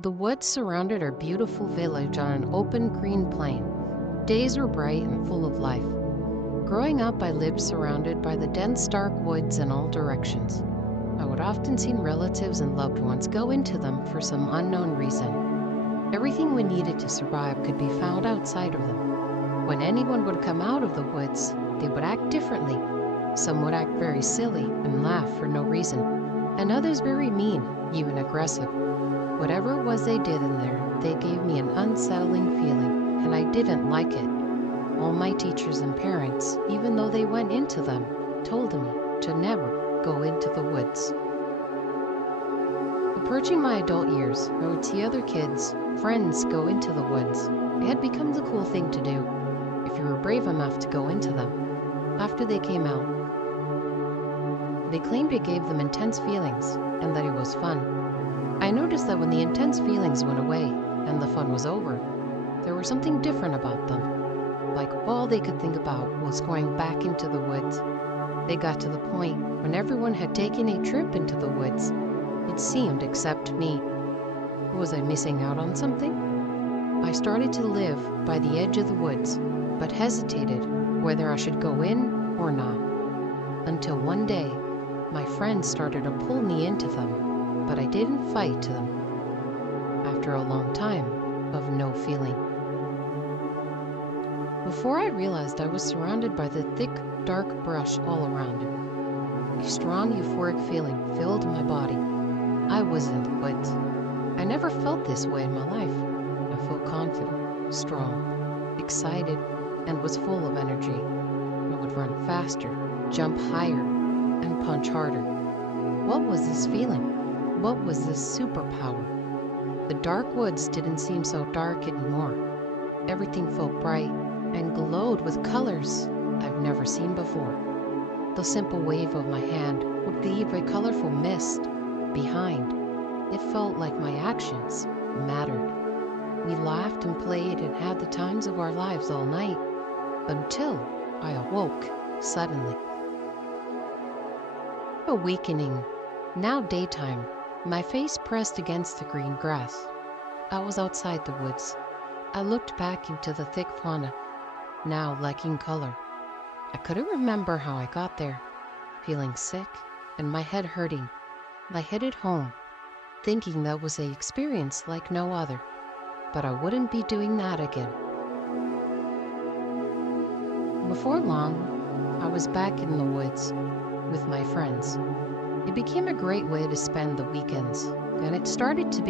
The woods surrounded our beautiful village on an open green plain. Days were bright and full of life. Growing up, I lived surrounded by the dense, dark woods in all directions. I would often see relatives and loved ones go into them for some unknown reason. Everything we needed to survive could be found outside of them. When anyone would come out of the woods, they would act differently. Some would act very silly and laugh for no reason, and others very mean, even aggressive. Whatever it was they did in there, they gave me an unsettling feeling, and I didn't like it. All my teachers and parents, even though they went into them, told me to never go into the woods. Approaching my adult years, I would see other kids, friends, go into the woods. It had become the cool thing to do, if you were brave enough to go into them. After they came out, they claimed it gave them intense feelings and that it was fun. I noticed that when the intense feelings went away and the fun was over, there was something different about them. Like all they could think about was going back into the woods. They got to the point when everyone had taken a trip into the woods. It seemed except me. Was I missing out on something? I started to live by the edge of the woods, but hesitated whether I should go in or not. Until one day, my friends started to pull me into them, but I didn't fight to them. After a long time of no feeling. Before I realized, I was surrounded by the thick, dark brush all around. A strong, euphoric feeling filled my body. I was in the woods. I never felt this way in my life. I felt confident, strong, excited, and was full of energy. I would run faster, jump higher, and punch harder. What was this feeling? What was this superpower? The dark woods didn't seem so dark anymore. Everything felt bright and glowed with colors I've never seen before. The simple wave of my hand would leave a colorful mist behind. It felt like my actions mattered. We laughed and played and had the times of our lives all night, until I awoke suddenly. Awakening, now daytime, my face pressed against the green grass. I was outside the woods. I looked back into the thick fauna, now lacking color. I couldn't remember how I got there, feeling sick and my head hurting. I headed home, thinking that was an experience like no other, but I wouldn't be doing that again. Before long, I was back in the woods with my friends. It became a great way to spend the weekends, and it started to be